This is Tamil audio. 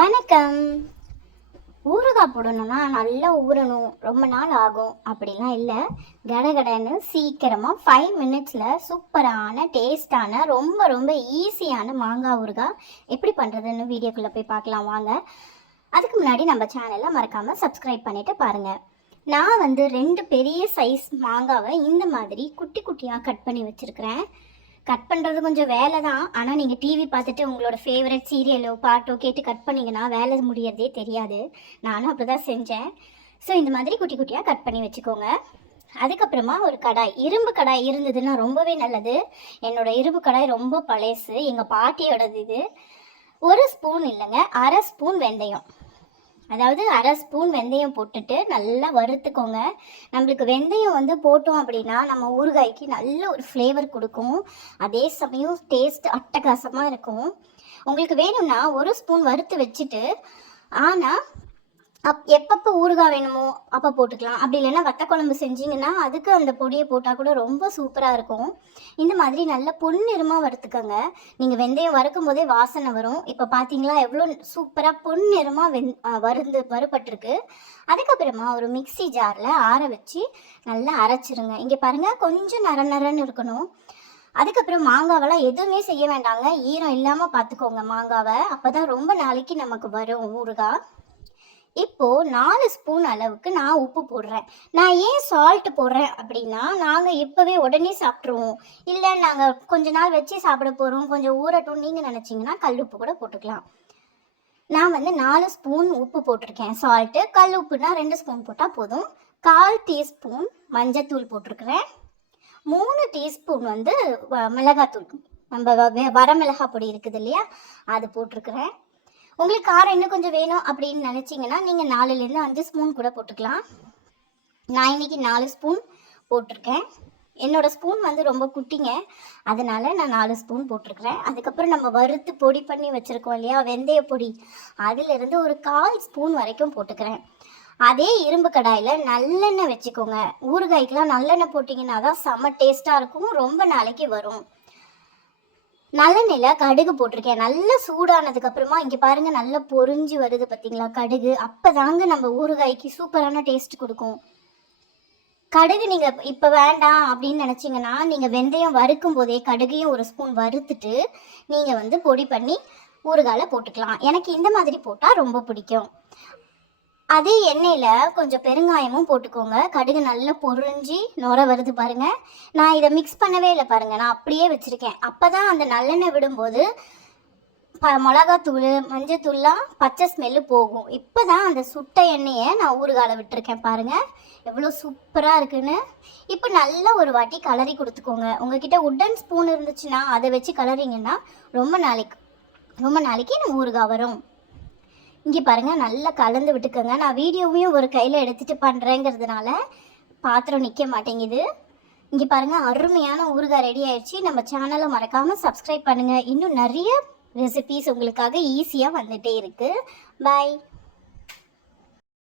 வணக்கம். ஊறுகாய் போடணும்னா நல்லா ஊறணும், ரொம்ப நாள் ஆகும் அப்படிலாம் இல்லை. கடகடன்னு சீக்கிரமாக 5 மினிட்ஸில் சூப்பரான டேஸ்டான ரொம்ப ரொம்ப ஈஸியான மாங்காய் ஊறுகாய் எப்படி பண்ணுறதுன்னு வீடியோக்குள்ளே போய் பார்க்கலாம் வாங்க. அதுக்கு முன்னாடி நம்ம சேனலை மறக்காமல் சப்ஸ்கிரைப் பண்ணிவிட்டு பாருங்கள். நான் 2 பெரிய சைஸ் மாங்காவை இந்த மாதிரி குட்டி குட்டியாக கட் பண்ணி வச்சுருக்கிறேன். கட் பண்ணுறது கொஞ்சம் வேலை தான். ஆனால் நீங்கள் டிவி பார்த்துட்டு உங்களோட ஃபேவரட் சீரியலோ பாட்டோ கேட்டு கட் பண்ணிங்கன்னா வேலை முடியறதே தெரியாது. நானும் அப்படி தான் செஞ்சேன். ஸோ இந்த மாதிரி குட்டி குட்டியாக கட் பண்ணி வச்சுக்கோங்க. அதுக்கப்புறமா ஒரு கடாய், இரும்பு கடாய் இருந்ததுன்னா ரொம்பவே நல்லது. என்னோடய இரும்பு கடாய் ரொம்ப பழசு, எங்கள் பாட்டியோடது இது. 1 ஸ்பூன் இல்லைங்க, 1/2 ஸ்பூன் வெந்தயம். அதாவது 1/2 ஸ்பூன் வெந்தயம் போட்டுட்டு நல்லா வறுத்துக்கோங்க. நம்மளுக்கு வெந்தயம் போட்டோம் அப்படின்னா நம்ம ஊறுகாய்க்கு நல்ல ஒரு ஃப்ளேவர் கொடுக்கும். அதே சமயம் டேஸ்ட் அட்டகாசமாக இருக்கும். உங்களுக்கு வேணும்னா 1 ஸ்பூன் வறுத்து வச்சுட்டு, ஆனால் எப்பப்போ ஊறுகாய் வேணுமோ அப்போ போட்டுக்கலாம். அப்படி இல்லைன்னா வத்த குழம்பு செஞ்சிங்கன்னா அதுக்கு அந்த பொடியை போட்டால் கூட ரொம்ப சூப்பராக இருக்கும். இந்த மாதிரி நல்ல பொன்னிறமாக வறுத்துக்கோங்க. நீங்கள் வெந்தயம் வறுக்கும் போதே வாசனை வரும். இப்போ பார்த்தீங்களா எவ்வளோ சூப்பராக பொன்னிறமாக வறுபட்டிருக்கு. அதுக்கப்புறமா ஒரு மிக்சி ஜாரில் ஆற வச்சு நல்லா அரைச்சிருங்க. இங்கே பாருங்கள், கொஞ்சம் நரன்னு இருக்கணும். அதுக்கப்புறம் மாங்காவெல்லாம் எதுவுமே செய்ய வேண்டாங்க, ஈரம் இல்லாமல் பார்த்துக்கோங்க மாங்காவை. அப்போ தான் ரொம்ப நாளைக்கு நமக்கு வரும் ஊறுகாய். இப்போது 4 ஸ்பூன் அளவுக்கு நான் உப்பு போடுறேன். நான் ஏன் சால்ட் போடுறேன் அப்படின்னா, நாங்கள் இப்போவே உடனே சாப்பிட்ருவோம், இல்லை நாங்கள் கொஞ்ச நாள் வச்சு சாப்பிட போகிறோம், கொஞ்சம் ஊறட்டும் நீங்கள் நினச்சிங்கன்னா கல் உப்பு கூட போட்டுக்கலாம். நான் 4 ஸ்பூன் உப்பு போட்டிருக்கேன் சால்ட்டு. கல் உப்புனா 2 ஸ்பூன் போட்டால் போதும். 1/4 டீஸ்பூன் மஞ்சத்தூள் போட்டிருக்கிறேன். 3 டீஸ்பூன் மிளகாத்தூள், நம்ம வரமிளகாய் பொடி இருக்குது இல்லையா, அது போட்டிருக்கிறேன். உங்களுக்கு காரம் இன்னும் கொஞ்சம் வேணும் அப்படின்னு நினச்சிங்கன்னா நீங்கள் 4லேருந்து 5 ஸ்பூன் கூட போட்டுக்கலாம். நான் இன்றைக்கி 4 ஸ்பூன் போட்டிருக்கேன். என்னோடய ஸ்பூன் ரொம்ப குட்டிங்க, அதனால் நான் 4 ஸ்பூன் போட்டிருக்கிறேன். அதுக்கப்புறம் நம்ம வறுத்து பொடி பண்ணி வச்சுருக்கோம் இல்லையா வெந்தய பொடி, அதிலிருந்து ஒரு 1/4 ஸ்பூன் வரைக்கும் போட்டுக்கிறேன். அதே இரும்பு கடாயில் நல்லெண்ணெய் வச்சுக்கோங்க. ஊறுகாய்க்கெலாம் நல்லெண்ணெய் போட்டிங்கன்னா தான் செம்ம டேஸ்ட்டாக இருக்கும், ரொம்ப நாளைக்கு வரும். நல்லெண்ணெயில் கடுகு போட்டிருக்கேன். நல்லா சூடானதுக்கப்புறமா இங்கே பாருங்கள், நல்லா பொரிஞ்சு வருது பார்த்தீங்களா கடுகு. அப்போ தாங்க நம்ம ஊறுகாய்க்கு சூப்பரான டேஸ்ட் கொடுக்கும். கடுகு நீங்கள் இப்போ வேண்டாம் அப்படின்னு நினச்சிங்கன்னா நீங்கள் வெந்தயம் வறுக்கும் போதே கடுகையும் 1 ஸ்பூன் வறுத்துட்டு நீங்கள் பொடி பண்ணி ஊறுகாயில் போட்டுக்கலாம். எனக்கு இந்த மாதிரி போட்டால் ரொம்ப பிடிக்கும். அதே எண்ணெயில் கொஞ்சம் பெருங்காயமும் போட்டுக்கோங்க. கடுகு நல்லா பொரிஞ்சு நுர வருது பாருங்கள். நான் இதை மிக்ஸ் பண்ணவே இல்லை பாருங்கள், நான் அப்படியே வச்சுருக்கேன். அப்போ தான் அந்த நல்லெண்ணெய் விடும்போது மிளகாத்தூள் மஞ்சத்தூள்லாம் பச்சை ஸ்மெல்லு போகும். இப்போ தான் அந்த சுட்ட எண்ணெயை நான் ஊறுகாயில் விட்டுருக்கேன் பாருங்கள், எவ்வளோ சூப்பராக இருக்குன்னு. இப்போ நல்லா ஒரு வாட்டி கலரி கொடுத்துக்கோங்க. உங்ககிட்ட உட்டன் ஸ்பூன் இருந்துச்சுன்னா அதை வச்சு கலரிங்கன்னா ரொம்ப நாளைக்கு நம்ம ஊறுகாய் வரும். இங்கே பாருங்கள், நல்லா கலந்து விட்டுக்கோங்க. நான் வீடியோவையும் ஒரு கையில் எடுத்துகிட்டு பண்ணுறேங்கிறதுனால பாத்திரம் நிற்க மாட்டேங்குது. இங்கே பாருங்கள், அருமையான ஊறுகாய் ரெடி ஆயிடுச்சு. நம்ம சேனலை மறக்காமல் சப்ஸ்கிரைப் பண்ணுங்கள். இன்னும் நிறைய ரெசிபீஸ் உங்களுக்காக ஈஸியாக வந்துகிட்டே இருக்குது. பாய்.